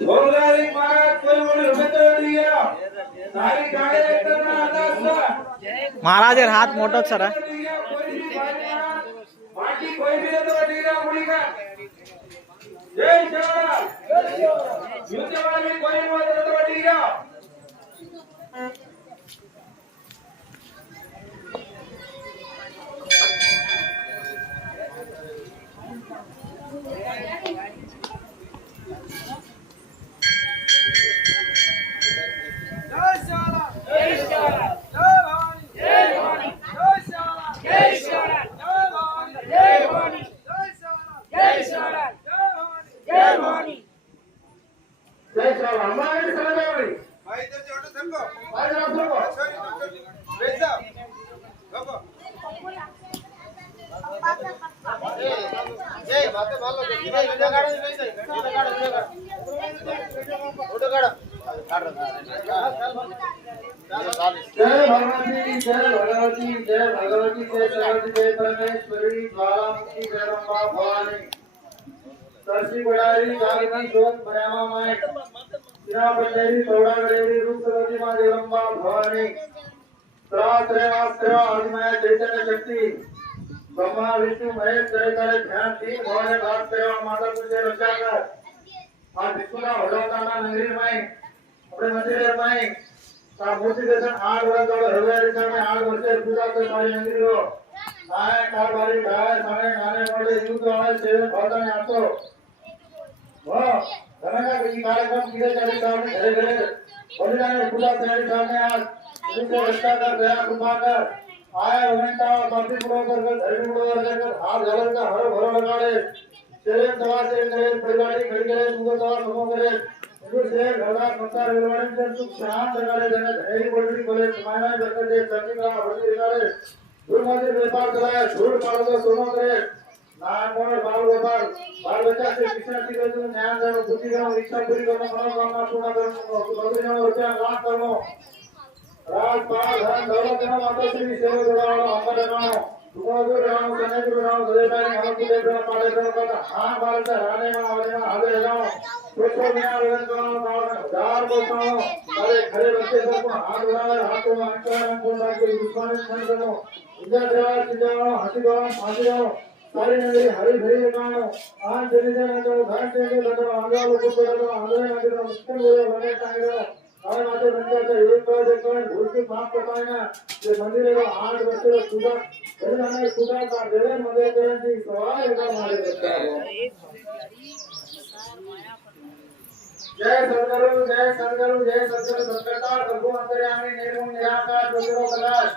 भोगरारी महाराज कोई बोले रुपये दिया सारी गाड़ी करना आता था महाराज हाथ मोटो सर बाकी कोई भी तो दिया मुड़ी का जय जवान युद्ध वाले कोई मत तो दिया परमेश्वरी ज्वालामुखी जगदम्बा भवानी सरसी बड़ारी जागरण शोक प्रेमा माय सिरा बंदेरी तोड़ा गरेरी रूप सरोजी मां जगदम्बा भवानी त्रास रेवास सेवा आदिमय चैतन्य शक्ति ब्रह्मा विष्णु महेश करे करे ध्यान तीन भवानी घाट सेवा माता तुझे रक्षा कर आज विष्णुना भगवताना नगरी में अपने मंदिर में का मूर्ति दर्शन 8 वर्ष और हृदय दर्शन में 8 वर्ष पूजा कर हमारी मंदिर हो आए कारबारी गाय साने गाने वाले युद्ध वाले सेवन भावना ने आपको वो धनका की कार्यक्रम किए जाने सामने घरे घरे बलिदान पूजा तैयारी सामने आज तुझे रक्षा कर दया कृपा कर आए घंटा भक्ति पूर्वक कर धर्म पूर्वक कर हाथ झालर का हर भरो लगाड़े सेवन सवा से करे परिवारी खड़ी करे तुझे सवा समो करे तुझे से घरदा संसार विलवाड़े से तू शांत लगाड़े जने धैर्य बोलती बोले समाना करके दे चलती का भक्ति लगाड़े दूर मंदिर व्यापार चलाए झूठ पाल को सोनो करे नाम और बाल गोपाल बाल बच्चा से शिक्षा की कर ज्ञान करो बुद्धि करो इच्छा पूरी करो मनोकामना पूर्ण करो भक्ति करो रुपया लाभ करो राज पाल धन दौलत करो माता श्री सेवा जोड़ाओ अमर लगाओ तुम्हारे राम कने गुरु राम सदैव हम की देव पाले करो का हां भारत राणे में आवे में हाजिर लगाओ सोचो बिना वेदन करो हजार बोलो अरे खरे बच्चे सबको हाथ उठाओ हाथों में अंकार अंकुर के दुश्मन छन करो इधर देवा सिजाओ हाथी दो हाथी दो सारी नगरी हरी भरी लगाओ आन जने जने तो धन से लगाओ आंगा लोग को लगाओ आंगा नगरी में मुश्किल हो बने टांगे और माते बनकर तो एक बार देखो भूल के माफ करता ना ये मंदिर है 8 वर्ष से पूजा बलिदान पूजा का देवे मंदिर करें जी सवाल है हमारे बच्चा जय सद्गुरु सत्कर्ता प्रभु अंतर्यामी निर्गुण निराकार ज्योतिरो प्रकाश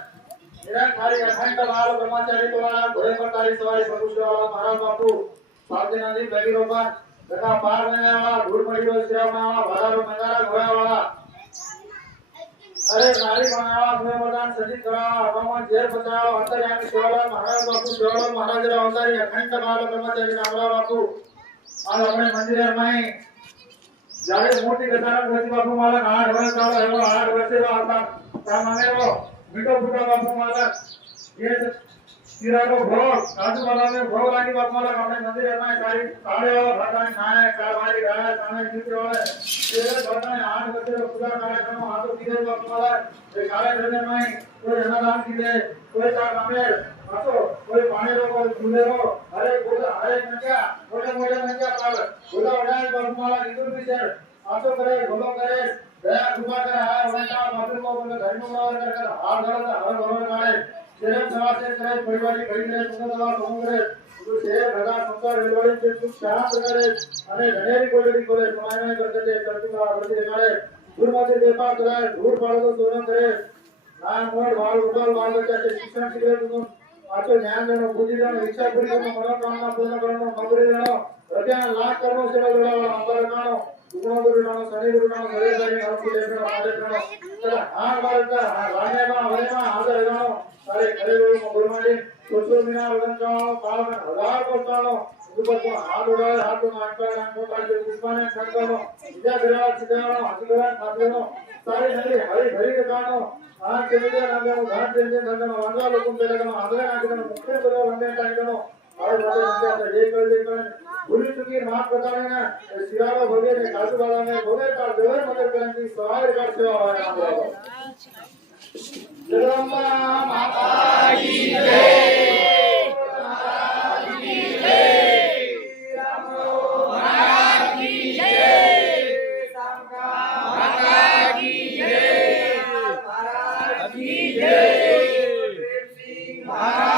निरंकारी अखंड बाल ब्रह्मचारी द्वारा घोड़े पर तारी सवारी प्रभु श्री महाराज बापू सावती नदी बैगी रोपन तथा पार में वाला धूल मड़ी रो श्री वाला भरा रो नगारा घोड़ा वाला अरे नारी बनावा मैं मदान सजित करावा भगवान जेर बचाओ अंतर्यामी शिवलाल महाराज बापू शिवलाल महाराज रा अवतारी अखंड बाल ब्रह्मचारी नामरा बापू आज अपने मंदिर में जारे मोटी गजानन गति बापू माला 8 वर्ष का है वो 8 वर्ष से आता क्या माने वो मीठो फूटा बापू माला ये सिरा को भोग काजू वाला में भोग लागी बापू माला अपने मंदिर में सारी सारे और भगवान खाए कारवारी गाय सामने जीते वाले ये भगवान 8 वर्ष से पूजा कार्यक्रम हाथों की दे बापू माला ये काले हृदय में कोई अन्नदान की दे कोई चार अमेर असो कोई पानी रो कोई झूले रो अरे बोला अरे नंगा मोटे मोटे नंगा पाल बोला उड़ाए बापू माला इधर भी सर आसो करे बोलो करे दया कृपा कर आए वंटा मातृ को बोले धर्म और कर हार धरता हर भवन काले शेर सवा से करे परिवारी खड़ी करे तुम दवा होंगे तो शेर भगा संसार विलवाड़ी से तू शांत करे अरे घनेरी कोड़ी बोले समायने करते करतु का प्रति लगाए दूर माते व्यापार कराए दूर पालो तो सोना करे नाम और बाल गोपाल बाल बच्चा से शिक्षण सीखे तुम आचो ज्ञान देनो बुद्धि देनो इच्छा पूरी करो मनोकामना पूर्ण करो मगुरी देनो रुपया लाख करो सेवा जोड़ाओ अंबर लगाओ गुरु नाम शनि गुरु नाम हरे हरे नाम की लेकर आदर करो चला हां बाल का राने में हरे में हाजिर लगाओ सारे खरे गुरु माली सोचो बिना वदन का बाल में हजार को चालो ऊपर को हाथ उड़ाए हाथ में अंकार अंको का दुश्मन है छन करो इधर गिरा सिधारो हाथ लगा खाते सारे नदी हरी भरी लगाओ आज के लिए नंबर घाट देने नंबर वांगा लोगों पे लगाओ आगे आगे मुक्ति करो लंबे टाइम करो और वाले लंबे एक कर ભૂલી ચૂકી માફ કરતા ને શિરાળો ભવ્ય ને કાજુવાળા ને ભવ્ય કાળ જવર મદદ કરવાની સહાય કરશે જગદંબા માતા કી જય महाराज